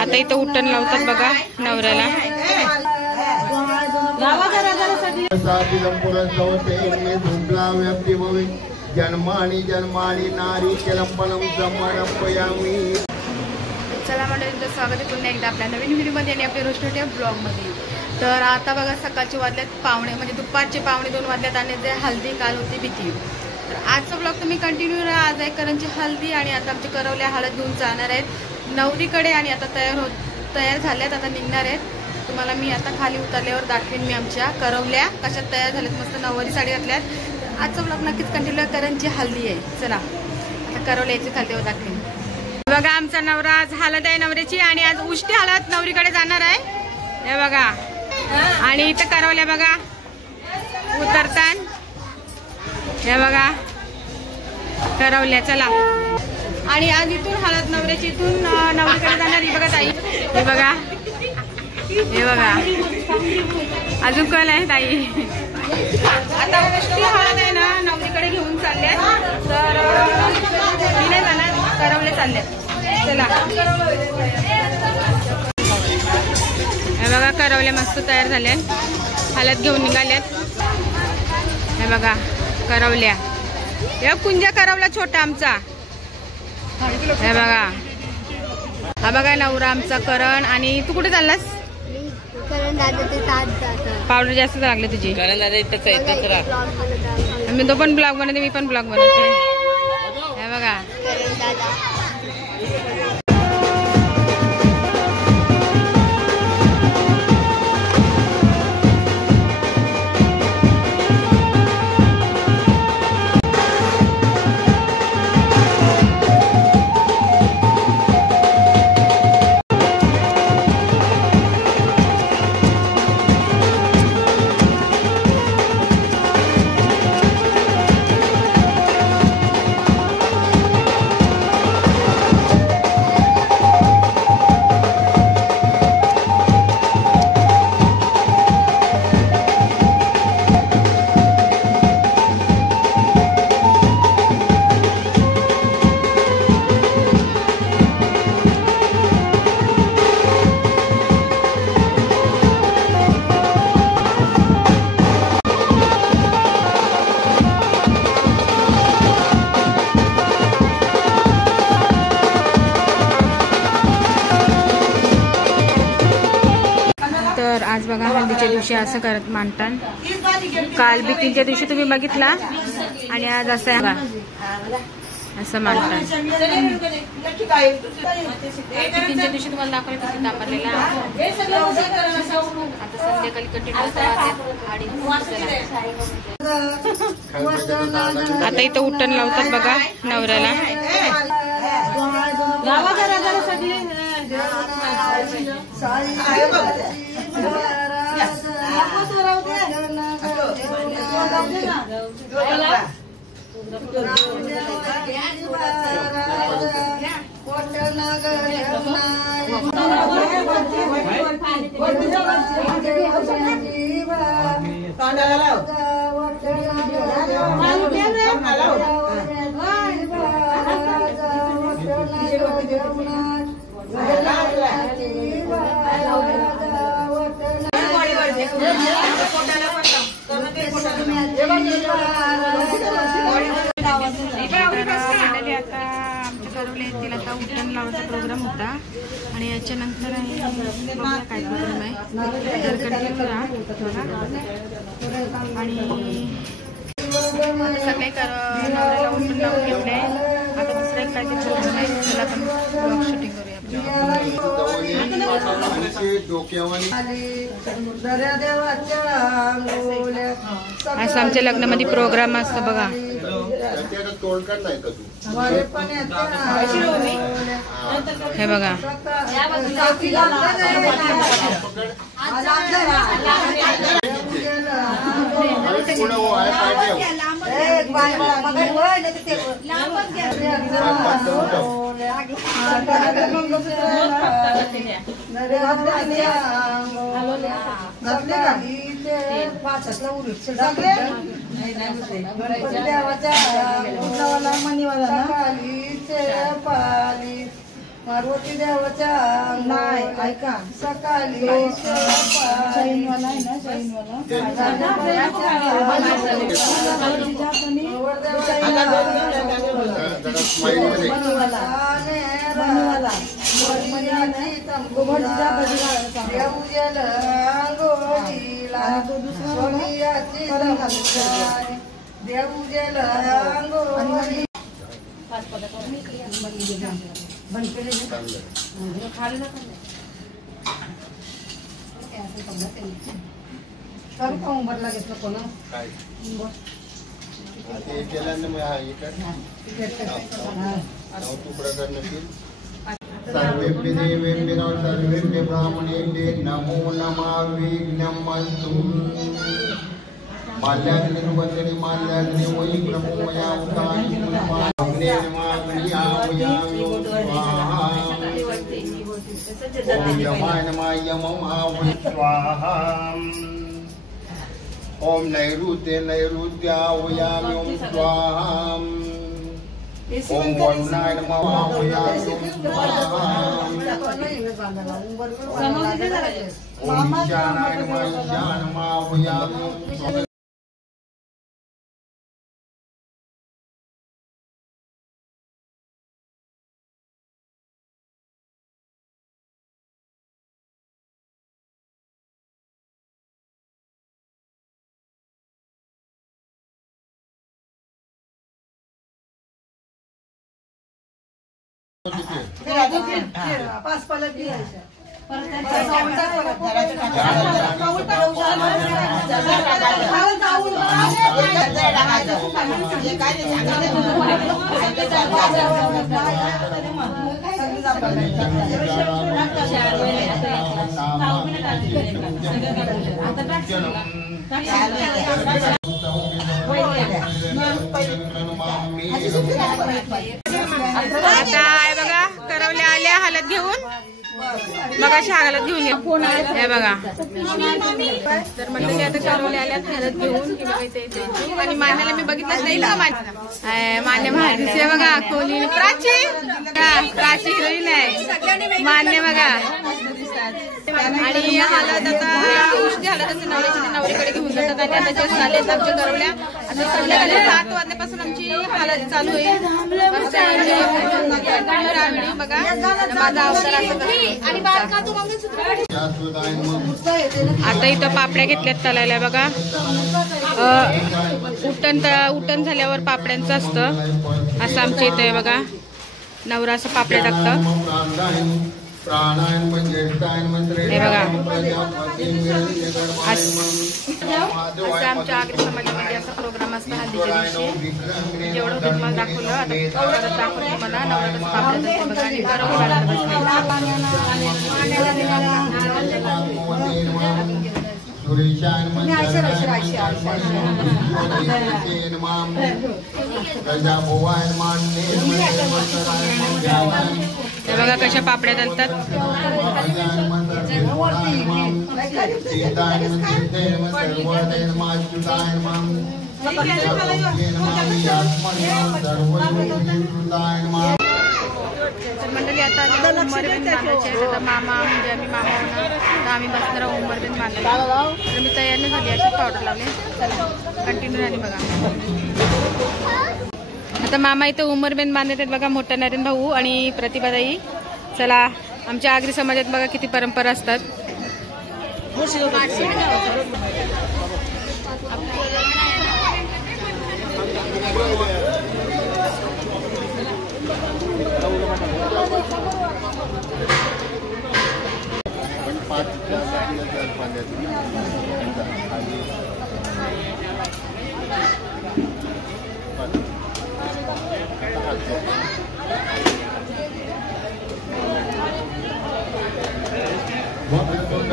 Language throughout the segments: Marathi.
आता इथं उट्टण लावतात बघा नवऱ्याला. जन्मानी जन्मानी नारी चलंपनम समर्पयामि. चला मंडळींचं स्वागत आहे पुन्हा एकदा आपल्या नवीन व्हिडिओमध्ये आणि आपल्या रोस्टेड ब्लॉगमध्ये. तर आता बघा सकाळचे वाजल्यात पावणे म्हणजे दुपारचे 1:45 वाजल्यात आणि जे हल्दी काल होती भीती. तर आजचा ब्लॉग तुम्ही कंटिन्यू राहा. आज आहे करणची हल्दी आणि आता आमचे करवल्या हळद घेऊन जाणार आहेत नवरीकडे आणि आता तयार झाल्यात, आता निघणार आहेत. तुम्हाला मी आता खाली उतरल्यावर दाखवेन मी आमच्या करवल्या कशात तयार झाल्यात. मस्त नवरी साडी घातल्यात. आजचा ब्लॉग नक्कीच कंटिन्यू. करणची हल्दी आहे. चला आता करवल्याची खाल्ल्यावर दाखवेन. बघा आमचा नवरा आज हळद आहे नवऱ्याची आणि आज उष्टी हळद नवरीकडे जाणार आहे. हे बघा आणि इथं करवल्या बघा उतरतान. हे बघा करवल्या. चला आणि आज इथून हळद नवऱ्याची इथून नवरीकडे जाणार. ही बघा ताई, हे बघा, हे बघा अजून कल आहे ताई. आता उष्टी हळद आहे ना नवरीकडे घेऊन चालल्या. तर मी नाही जाणार, करवले चालले. चला हे बघा करवले मस्त तयार झाले, हळद घेऊन निघाल्यात. हे बघा करवल्या. हे कुंजा करवला छोटा आमचा. हे बघा, हा बघा नवरा आमचा करण. आणि तू कुठे चाललास? पावडर जास्त लागले तुझी. मी तो पण ब्लॉग बनवते, मी पण ब्लॉग बनवते. हे बघा आज बघा हल्दीच्या दिवशी असं करत मांडतात. काल भीतीच्या दिवशी तुम्ही बघितला आणि आज असं आहे बघा असं मांडतात. भीतीच्या दिवशी तुम्हाला दाखवलं किती तापलेला. आता संध्याकाळी कंटिन्यू. आता इथं उट्टण लावतात बघा नवऱ्याला. आता आमच्या करवले येतील. आता उट्टण लावायचा प्रोग्राम होता आणि याच्यानंतर काय प्रोग्राम आहे तर कंटिन्यू राहा. आणि सकाळी नवऱ्याला उट्टण लावून घेतले. आता दुसरा एक काहीतरी प्रोग्राम आहे. त्याला आपण ब्लॉग शूटिंग करूया. असं आमच्या लग्नामध्ये प्रोग्राम असतं बघा. हे बघा पार्वती देवाच्या नाही ऐका सकाळी शैनवाला आहे ना शैनवाला उंबरला घेतलं कोणा सर्वेभ्य देवेभ्यो सर्वेभ्य ब्राह्मणेभ्यो नमो नमः विघ्नमस्तु माल्याग्निर्वन्दने माल्याग्नि वै ब्रह्मया उदानि अग्ने नमः स्वाहा ओम यमाय नमः यमं स्वाहा ओम नैऋत्य नैऋत्यावयामि ओम स्वाहा ओम वरुणाय नमः आह्वयामि ओम स्वाहा ओम ईशानाय नमः ईशानम् आह्वयामि ओम स्वाहा पाच पालक आता आहे बघा करवल्या आल्या हालत घेऊन बघा अशी हालत घेऊन हे बघा तर मंडळी आता करवल्या आल्या हालत घेऊन आणि मान्याला मी बघितलंच नाही ना मान्य महाराज बघा कोणी प्राची हिरोईन आहे मान्य बघा आणि हालत आता औषधी हालत असते नवऱ्याची ते नवरीकडे घेऊन जातात आणि आता जस्ट आले आमच्या करवल्या आता संध्याकाळी 7 वाजल्यापासून आमची हालत चालू आहे बघा माझा अवतार आता इथं पापड्या घेतल्यात तळायला बघा उठण झाल्यावर पापड्यांचं असतं असं आमच्या इथं आहे बघा नवरा असं पापड्या टाकतं हे बघा असं आमच्या आगरी समाजामध्ये असा प्रोग्राम असतो हल्दीच्या दिवशी जेवढं तुम्हाला दाखवलं आता दाखवलं मला नवरा कसं पापड्या बघा आणि बघा कशा पापड्या घालतात मंडळी आता उमरबेन बांधायचे आता मामा म्हणजे आम्ही मामा होणार तर आम्ही बसणार उमरबेन बांधायला तर मी तयारी झाली अशी पावडर लावले कंटिन्यू झाली बघा आता मामा इथं उमरबेन बांधत आहेत बघा मोठा नरेन भाऊ आणि प्रतिभाताई चला आमच्या आगरी समाजात बघा किती परंपरा असतात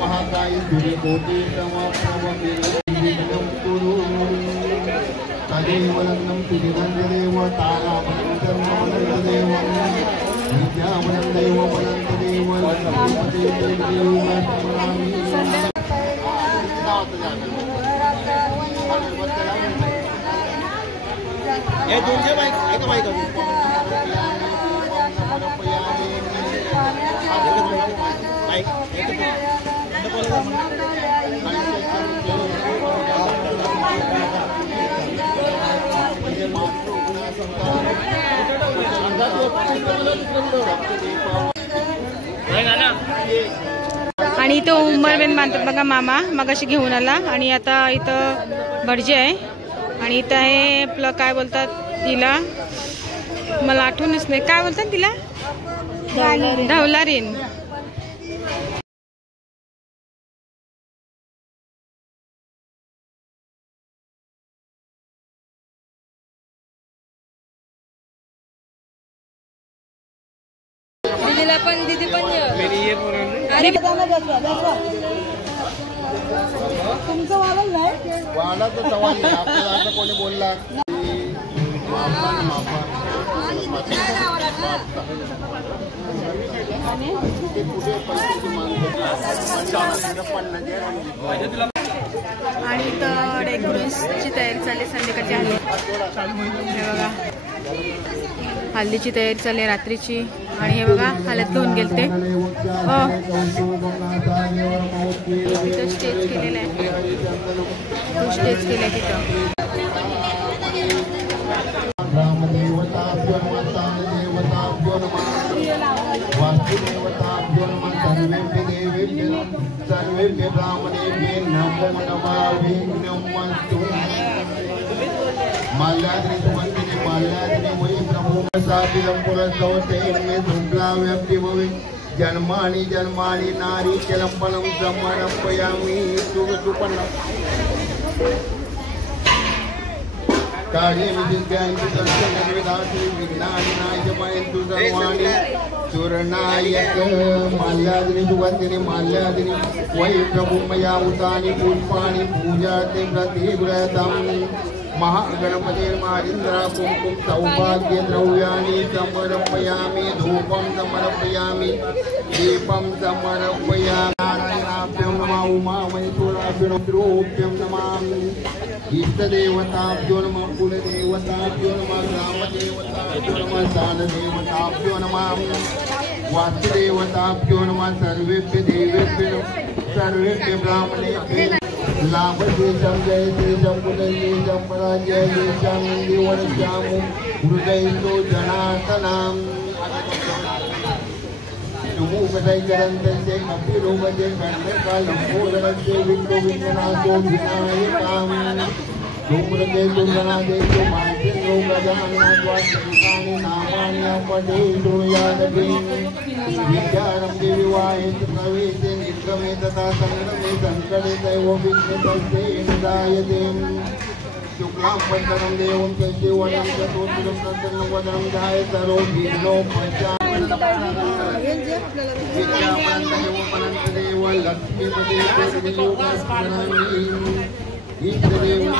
महाकाय सूर्यकोटि समप्रभं कुरु तदेव लग्नं सुदिनंदेव तारापतिर्मदेव विद्यावनंदेव वनंदेव हे दोनशे बाईक ऐका बाईक आणि इथं उंबरबेन बांधतात बघा मामा मगाशी घेऊन आला. आणि आता इथं भटजी आहे आणि इथं आहे आपलं काय बोलतात तिला, मला आठवणच नाही काय बोलतात तिला, ढवलारीन. दीदीला पण दीदी पण अरे तुमचं वाढलं नाही वाढाचं सवाल नाही आपल्याला. असं कोणी बोलला आणि इथं डेकोरेशनची तयारी चालली संध्याकाळची हल्दी. हे बघा हल्दीची तयारी चालली रात्रीची. आणि हे बघा हलत घेऊन गेलते तिथं स्टेज केलेलं आहे, तो स्टेज केलाय तिथं. सर्वेभ्य ब्राह्मणेभ्यो नमो नमामि नमस्तु. माल्याद्रि सुमंतिनि माल्याद्रि वै ब्रह्मसादिलं पुरस्तवते मे शुक्ला व्याप्ति भवे. जन्मानि जन्मानि नारी चलम्बलं समर्पयामि सुखसुपन्नम्. कार्ये विद्यान्ति दर्शनविदाति विघ्नानि नाशमयन्तु सर्वाणि. चूर्णायक माल्याद्रि सुगन्धिनि माल्याद्रि वै प्रभु मया उतानि पुष्पाणि पूजाते प्रतिव्रतम्. महागणपतिर्मादिन्द्रा कुंकुम सौभाग्य द्रव्याणि समर्पयामि. धूपं समर्पयामि दीपं समर्पयामि. नारायणाभ्यो नमः उमामहेश्वराभ्यो द्रव्यं नमामि. इष्टदेवताभ्यो नमः कुलदेवताभ्यो नमः ग्रामदेवताभ्यो नमः स्थानदेवताभ्यो नमः वास्तुदेवताभ्यो नमः. सर्वेभ्यो देवेभ्यो सर्वेभ्यो ब्राह्मणेभ्यो लाभदेशं जयदेशं कुलदेशं पराजयदेशं दिवनश्यामो हृदयतो जनार्दनाम्. सुमुखदैकरन्दस्य कपिरोगजे गण्डकालम्बोदरस्य विघ्नविघ्नाशो विनायकाम्. धूम्रके सुगणादेशो मान्त्रो गजाननाद्वासकानि नामान्यपटे श्रूयादपि. विद्यारम्भे विवाहे प्रवेशे निर्गमे तथा सङ्गमे सङ्कटे दैव विघ्नतस्ते निदायते. शुक्लां वन्दनं देवं चैत्यवनं चतुर्भुजं प्रसन्नं वदनं ध्यायेत् विघ्नोपशान्तये. विद्यावन्तदेव लक्ष्मीपते इष्टदेव